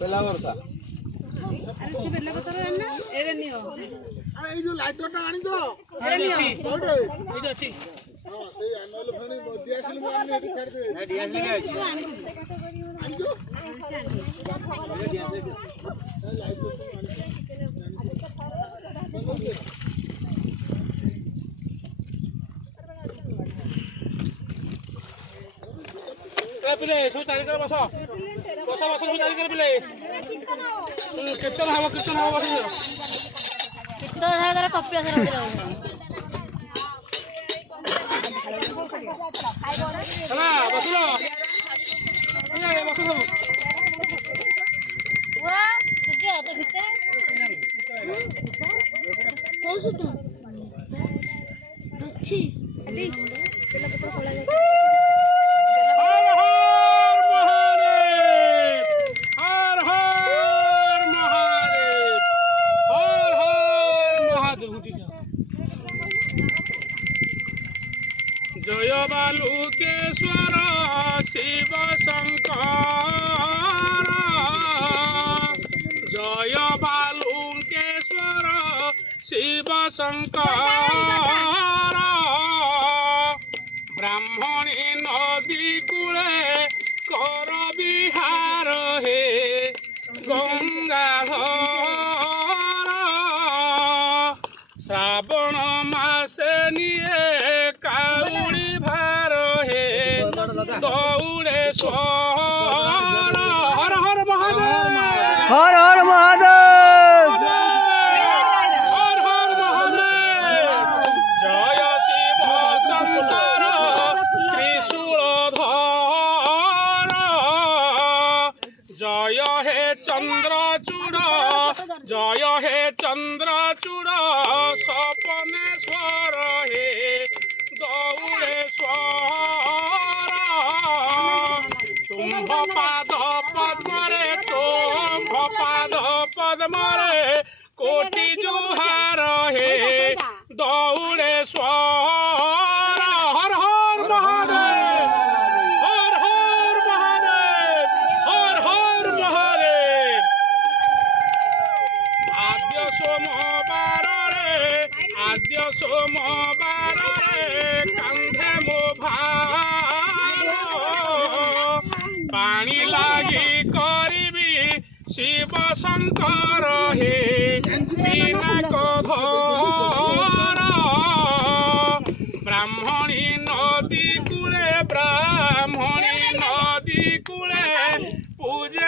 पहला वर्षा अरे से बेला पतर है ना एरे नियो अरे ए जो लाइटरटा आनी तो एरे नियो कोडे एइटा अछि हां से आनल फणी दियासिल में आनी एटी छाड़ दे दियासिल आनी जो ए पिले सो चाली कर बस बस बस सो चाली कर पिले कीर्तन हवा बस कितो धर कपिया से रह चला बसलो ए बसलो वा तुझे आता भीतर कोण सुटू अच्छी अली बेला पतर खोला जाए जय बालुकेश्वर शिव शंकर जय बालुकेश्वर शिव शंकर ब्राह्मणी नदी कूले कर विहार हे गंगाधर श्रावण मासे निये काउड़ी भार हे दौड़े स्वर हर हर महादेव हर हर महादेव हर हर महादेव जय शिव शंकर त्रिशूलधर जय हे चंद्रचूड़ जय हे चंद्रचूड़ सपनेश्वर हे दौड़े स्वर तुम्भ पाद पद्मरे तुम्भ पाद पद्मरे कोटि जुहार हे दौड़े स्वर हर हर महादेव हर हर महादेव हर हर महादेव आद्य सोमवार रे आद्य सोमवार रे कांधे मो भार पानी लागी करिबी शिव शंकर हे बिना कधर ब्राह्मणी नदी कूले ब्राह्मणी नदी कूले पूजे